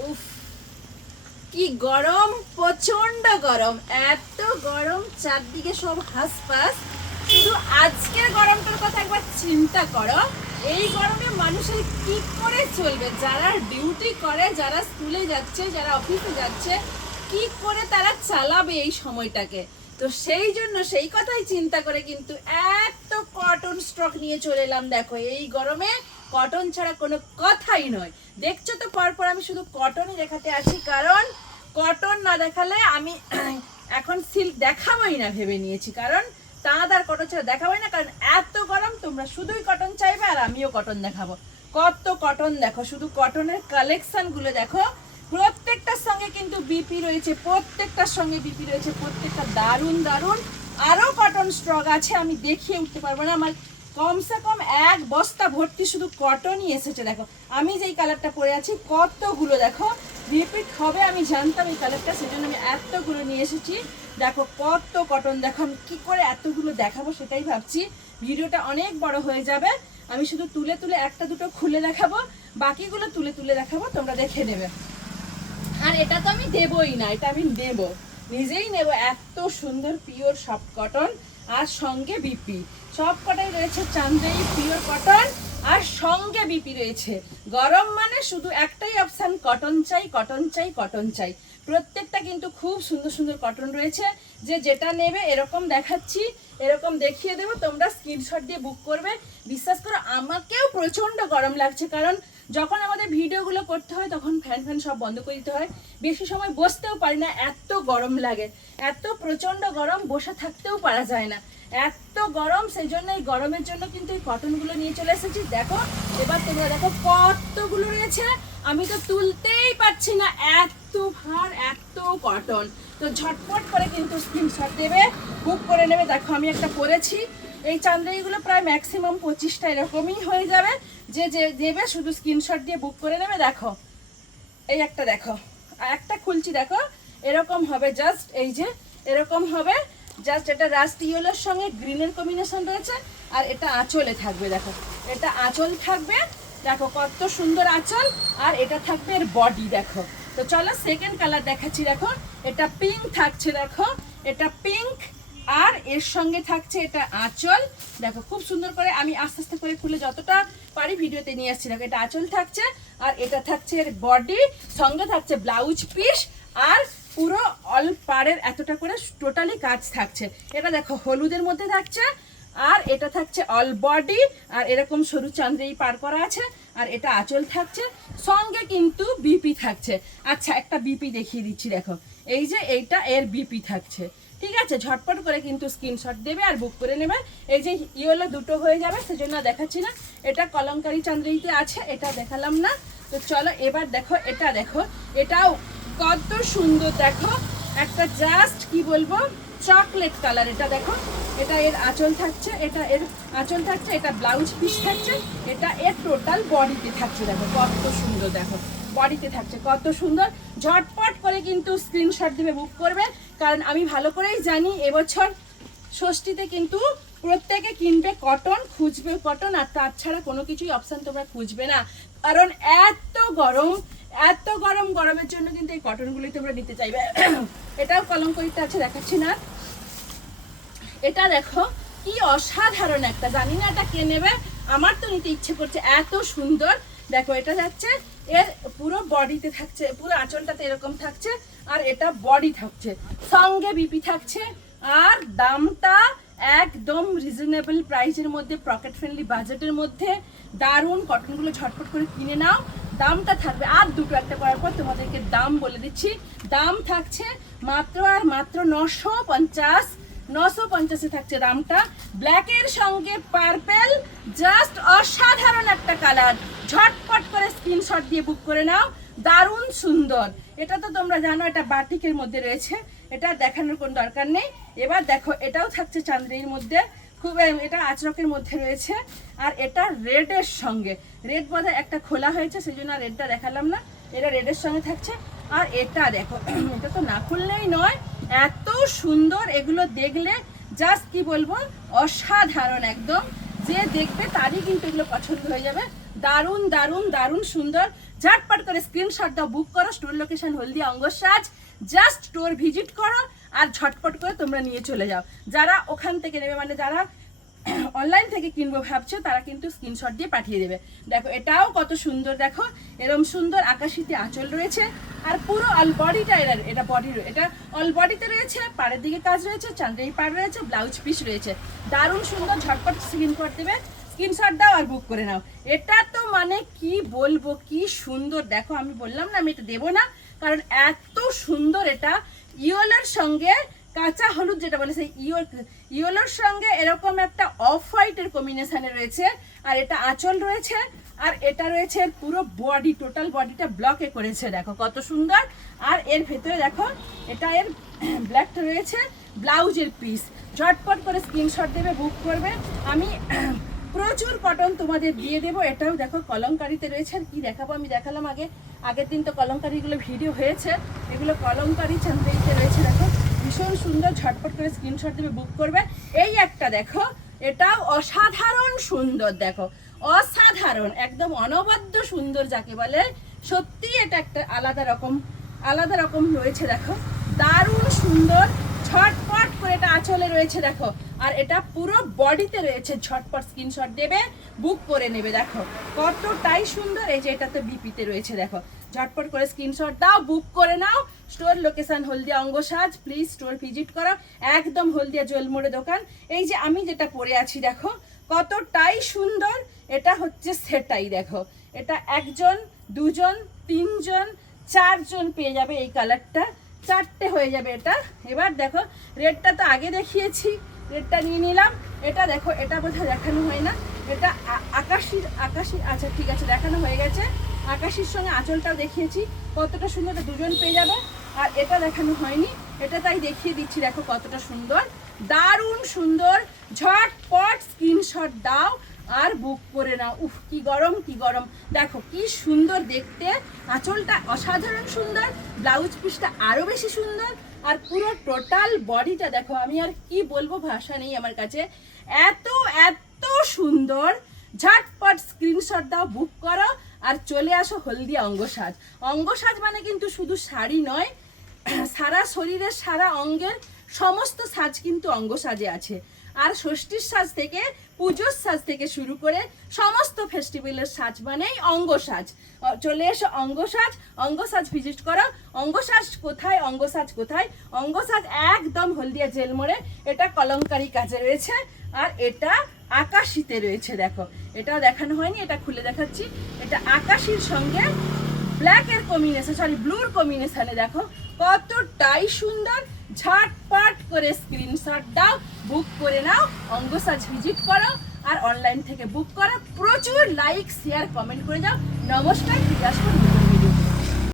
উফ, কি গরম, প্রচন্ড গরম, এত গরম চারদিকে সব হাঁসফাঁস। শুধু আজকের গরমটার কথা একবার চিন্তা করো। এই গরমে মানুষের কি করে চলবে? যারা ডিউটি করে, যারা স্কুলে যাচ্ছে, যারা অফিসে যাচ্ছে, কি করে তারা চালাবে এই সময়টাকে? তো সেই জন্য সেই কথাই চিন্তা করে কিন্তু এত কটন স্টক নিয়ে চলে এলাম। দেখো এই গরমে কটন ছাড়া কোনো কথাই নয়। দেখছো তো পরপর আমি শুধু কটনই দেখাতে আছি, কারণ কটন না দেখালে আমি এখন সিল্ক দেখাবোই না ভেবে নিয়েছি। কারণ তাঁত আর কটন ছাড়া দেখাবোই না, কারণ এত গরম। তোমরা শুধুই কটন চাইবে আর আমিও কটন দেখাবো। কত কটন দেখো, শুধু কটনের কালেকশন গুলো দেখো। প্রত্যেকটার সঙ্গে কিন্তু বিপি রয়েছে, প্রত্যেকটার সঙ্গে বিপি রয়েছে, প্রত্যেকটা দারুণ দারুণ। আরো কটন স্টক আছে, আমি দেখিয়ে উঠতে পারবো না। আমার কমসে কম এক বস্তা ভর্তি শুধু কটনই এসেছে। দেখো আমি যেই কালারটা পরে আছি, কতগুলো দেখো রিপিট হবে আমি জানতাম এই কালারটা, সেজন্য আমি এতগুলো নিয়ে এসেছি। দেখো কত কটন, দেখো আমি কি করে এতগুলো দেখাবো সেটাই ভাবছি। ভিডিওটা অনেক বড় হয়ে যাবে, আমি শুধু তুলে তুলে একটা দুটো খুলে দেখাবো, বাকিগুলো তুলে তুলে দেখাবো, তোমরা দেখে নেবে। আর এটা তো আমি দেবই না, এটা আমি নেব, নিজেই নেব। এত সুন্দর পিওর সফট কটন, আর সঙ্গে বিপি। সব কটাই রয়েছে চান্দেই পিওর কটন, আর সঙ্গে বিপি রয়েছে। গরম মানে শুধু একটাই অপশান, কটন চাই, কটন চাই, কটন চাই। প্রত্যেকটা কিন্তু খুব সুন্দর সুন্দর কটন রয়েছে। যে যেটা নেবে এরকম দেখাচ্ছি, এরকম দেখিয়ে দেবো, তোমরা স্ক্রিনশট দিয়ে বুক করবে। বিশ্বাস করো আমাকেও প্রচণ্ড গরম লাগছে, কারণ যখন আমাদের ভিডিওগুলো করতে হয় তখন ফ্যান ফ্যান সব বন্ধ করে দিতে হয়, বেশি সময় বসতেও পারি না, এত গরম লাগে। এত প্রচণ্ড গরম, বসে থাকতেও পারা যায় না, এত গরম। সেই জন্য এই গরমের জন্য কিন্তু এই কটনগুলো নিয়ে চলে এসেছি। দেখো এবার তোমরা দেখো কতগুলো রয়েছে, আমি তো তুলতেই পারছি না, এত ভার, এত কটন। তো ঝটপট করে কিন্তু স্ক্রিনশট দেবে, বুক করে নেবে। দেখো আমি একটা পরেছি, এই চান্দ্রাইগুলো প্রায় ম্যাক্সিমাম 25টা এরকমই হয়ে যাবে। যে যে দেবে শুধু স্ক্রিনশট দিয়ে বুক করে নেবে। দেখো এই একটা, দেখো একটা খুলছি, দেখো এরকম হবে, জাস্ট এই যে এরকম হবে। জাস্ট এটা রাস্ট ইয়েলোর সঙ্গে গ্রিনের কম্বিনেশন রয়েছে, আর এটা আঁচলে থাকবে। দেখো এটা আঁচল থাকবে, দেখো কত সুন্দর আঁচল। আর এটা থাকবে এর বডি। দেখো তো চলো সেকেন্ড কালার দেখাচ্ছি। দেখো এটা পিঙ্ক থাকছে, দেখো এটা পিঙ্ক, আর এর সঙ্গে থাকছে এটা আঁচল। দেখো খুব সুন্দর করে আমি আস্তে আস্তে করে খুলে যতটা পারি ভিডিওতে নিয়ে আসছি। দেখো এটা আঁচল থাকছে, আর এটা থাকছে এর বডি, সঙ্গে থাকছে ব্লাউজ পিস, আর পুরো অল পাড়ের এতটা করে টোটালি কাজ থাকছে। এটা দেখো হলুদের মধ্যে থাকছে, আর এটা থাকছে অল বডি, আর এরকম সরু চান্দ্রেই পার করা আছে, আর এটা আঁচল থাকছে, সঙ্গে কিন্তু বিপি থাকছে। আচ্ছা একটা বিপি দেখিয়ে দিচ্ছি, দেখো এই যে এইটা এর বিপি থাকছে। ঠিক আছে, ঝটপট করে কিন্তু স্ক্রিনশট দেবে আর বুক করে নেবে। এই যে ইয়েলো দুটো হয়ে যাবে, সেজন্য দেখাচ্ছি না। এটা কলমকারি চান্দ্রিতে আছে, এটা দেখালাম না। তো চলো এবার দেখো এটা, দেখো এটাও কত সুন্দর। দেখো একটা জাস্ট কি বলবো চকলেট কালার। এটা দেখো এটা এর আঁচল থাকছে, এটা এর আঁচল থাকছে, এটা ব্লাউজ পিস থাকছে, এটা এর টোটাল বডিতে থাকছে। দেখো কত সুন্দর, দেখো বডিতে থাকছে কত সুন্দর। ঝটপট করে কিন্তু স্ক্রিনশট দিবে, বুক করবে, কারণ আমি ভালো করেই জানি এবছর ষষ্ঠীতে কিন্তু প্রত্যেকে কিনবে কটন, খুঁজবে কটন, আর তার ছাড়া কোনো কিছুই অপশান তোমরা খুঁজবে না। কারণ এত গরম, এত গরম, গরমের জন্য কিন্তু এই কটনগুলোই তোমরা নিতে চাইবে। এটাও কলমকারিতে আছে, দেখাচ্ছি না। এটা দেখো কি অসাধারণ একটা, জানি না এটা কে নেবে, আমার তো নিতে ইচ্ছে করছে, এত সুন্দর। দেখো এটা যাচ্ছে এর পুরো বডিতে থাকছে, পুরো আঁচলটাতে এরকম থাকছে, আর এটা বডি থাকছে, সঙ্গে বিপি থাকছে। আর দামটা একদম রিজনেবল প্রাইসের মধ্যে, পকেট ফ্রেন্ডলি বাজেটের মধ্যে দারুণ। কটনগুলো ঝটপট করে কিনে নাও, দামটা থাকবে আর দুটো একটা করার পর তোমাদেরকে দাম বলে দিচ্ছি। দাম থাকছে মাত্র আর মাত্র 950, 950-এ থাকছে দামটা। ব্ল্যাকের সঙ্গে পার্পেল, জাস্ট অসাধারণ একটা কালার। ঝটপট করে স্ক্রিনশট দিয়ে বুক করে নাও, দারুণ সুন্দর। এটা তো তোমরা জানো এটা বাটিকের মধ্যে রয়েছে, এটা দেখানোর কোনো দরকার নেই। এবার দেখো এটাও থাকছে চান্দ্রির মধ্যে, খুব এটা আচরকের মধ্যে রয়েছে, আর এটা রেডের সঙ্গে, রেড বোধহয় একটা খোলা হয়েছে সেই জন্য রেডটা দেখালাম না, এটা রেডের সঙ্গে থাকছে। আর এটা দেখো এটা তো না খুললেই নয়, এত সুন্দর। এগুলো দেখলে জাস্ট কি বলবো অসাধারণ একদম, যে দেখবে তারই কিন্তু এগুলো পছন্দ হয়ে যাবে। দারুণ দারুণ দারুণ সুন্দর। ঝটপট করে স্ক্রিনশট দাও, বুক করো। স্টোর লোকেশন হলদিয়া অঙ্গ সাজ। জাস্ট স্টোর ভিজিট করো আর ঝটপট করে তোমরা নিয়ে চলে যাও। যারা ওখান থেকে নেবে, মানে যারা অনলাইন থেকে কিনবো ভাবছো, তারা কিন্তু স্ক্রিনশট দিয়ে পাঠিয়ে দেবে। দেখো এটাও কত সুন্দর, দেখো এরম সুন্দর আকাশিতে আঁচল রয়েছে। আর পুরো অল বডিটা এটা বডির, এটা অল বডিতে রয়েছে, পাড়ের দিকে কাজ রয়েছে, চান্দেরি পাড় রয়েছে, ব্লাউজ পিস রয়েছে। দারুণ সুন্দর। ঝটপট স্ক্রিনশট দেবে, স্ক্রিনশট দাও আর বুক করে নাও। এটা তো মানে কি বলবো, কি সুন্দর। দেখো আমি বললাম না আমি এটা দেবো না, কারণ এত সুন্দর। এটা ইয়েলোর সঙ্গে কাঁচা হলুদ যেটা বলে, সেই ইয়েলোর সঙ্গে এরকম একটা অফ হোয়াইটের কম্বিনেশনে রয়েছে। আর এটা আঁচল রয়েছে, আর এটা রয়েছে পুরো বডি, টোটাল বডিটা ব্লকে করেছে। দেখো কত সুন্দর। আর এর ভেতরে দেখো এটা এর ব্ল্যাকটা রয়েছে, ব্লাউজের পিস। ঝটপট করে স্ক্রিনশট দেবে, বুক করবে। আমি প্রচুর কটন তোমাদের দিয়ে দেবো। এটাও দেখো কলমকারিতে রয়েছে। আর কি দেখাবো, আমি দেখালাম আগের দিন তো কলমকারিগুলো ভিডিও হয়েছে, এগুলো কলমকারি চান্দেরিতে রয়েছে। দেখো ভীষণ সুন্দর। ঝটপট করে স্ক্রিনশট দেবে, বুক করবে। এই একটা দেখো, এটাও অসাধারণ সুন্দর। দেখো অসাধারণ, একদম অনবদ্য সুন্দর যাকে বলে। সত্যি এটা একটা আলাদা রকম রয়েছে। দেখো দারুণ সুন্দর। ঝটপট করে এটা আঁচলে রয়েছে দেখো, আর এটা পুরো বডিতে রয়েছে। ঝটপট স্ক্রিনশট দেবে, বুক করে নেবে। দেখো কতটাই সুন্দর। এই যে এটাতে বিপিতে রয়েছে। দেখো ঝটপট করে স্ক্রিনশট দাও, বুক করে নাও। স্টোর লোকেশন হলদিয়া অঙ্গ সাজ। প্লিজ স্টোর ভিজিট করো, একদম হলদিয়া জলমোড়ে দোকান। এই যে আমি যেটা পরে আছি দেখো কতটাই সুন্দর। এটা হচ্ছে সেটাই। দেখো এটা একজন, দুজন, তিনজন, চারজন পেয়ে যাবে এই কালারটা। চারটে হয়ে যাবে এটা। এবার দেখো রেডটা তো আগে দেখিয়েছি, রেডটা নিয়ে নিলাম। এটা দেখো, এটা বোধহয় দেখানো হয় না, এটা আকাশির। আচ্ছা ঠিক আছে, দেখানো হয়ে গেছে। আকাশির সঙ্গে আঁচলটাও দেখিয়েছি, কতটা সুন্দর। এটা দুজন পেয়ে যাবে। আর এটা দেখানো হয়নি, এটা তাই দেখিয়ে দিচ্ছি। দেখো কতটা সুন্দর, দারুণ সুন্দর। ঝটপট স্ক্রিনশট দাও আর বুক করে নাও। উফ কি গরম, কি গরম। দেখো কি সুন্দর দেখতে, আঁচলটা অসাধারণ সুন্দর, ব্লাউজ পিসটা আরো বেশি সুন্দর। আর পুরো টোটাল বডিটা দেখো, আমি আর কি বলবো, ভাষা নেই আমার কাছে। এত এত সুন্দর। ঝটপট স্ক্রিনশট দাও, বুক করো আর চলে আসো হলদিয়া অঙ্গ সাজ। অঙ্গ সাজ মানে কিন্তু শুধু শাড়ি নয়, সারা শরীরের সারা অঙ্গের সমস্ত সাজ কিন্তু অঙ্গ সাজে আছে। আর ষষ্ঠীর সাজ থেকে পুজোর সাজ থেকে শুরু করে সমস্ত ফেস্টিভ্যালের সাজ মানেই অঙ্গ সাজ। চলে এসো অঙ্গ সাজ, অঙ্গ সাজ ভিজিট করো। অঙ্গ সাজ কোথায়, অঙ্গ সাজ কোথায়? অঙ্গ সাজ একদম হলদিয়া জেল মোড়ে। এটা কলমকারি কাজে রয়েছে, আর এটা আকাশিতে রয়েছে। দেখো এটাও দেখানো হয়নি, এটা খুলে দেখাচ্ছি। এটা আকাশির সঙ্গে ব্ল্যাকের কম্বিনেশন, সরি ব্লুর কম্বিনেশনে। দেখো কতটাই সুন্দর। ঝটপট করে স্ক্রিনশট দাও, বুক করে নাও। অঙ্গ সাজ ভিজিট করো আর অনলাইন থেকে বুক করো। প্রচুর লাইক, শেয়ার, কমেন্ট করে যাও। নমস্কার, ফিরে আসবো।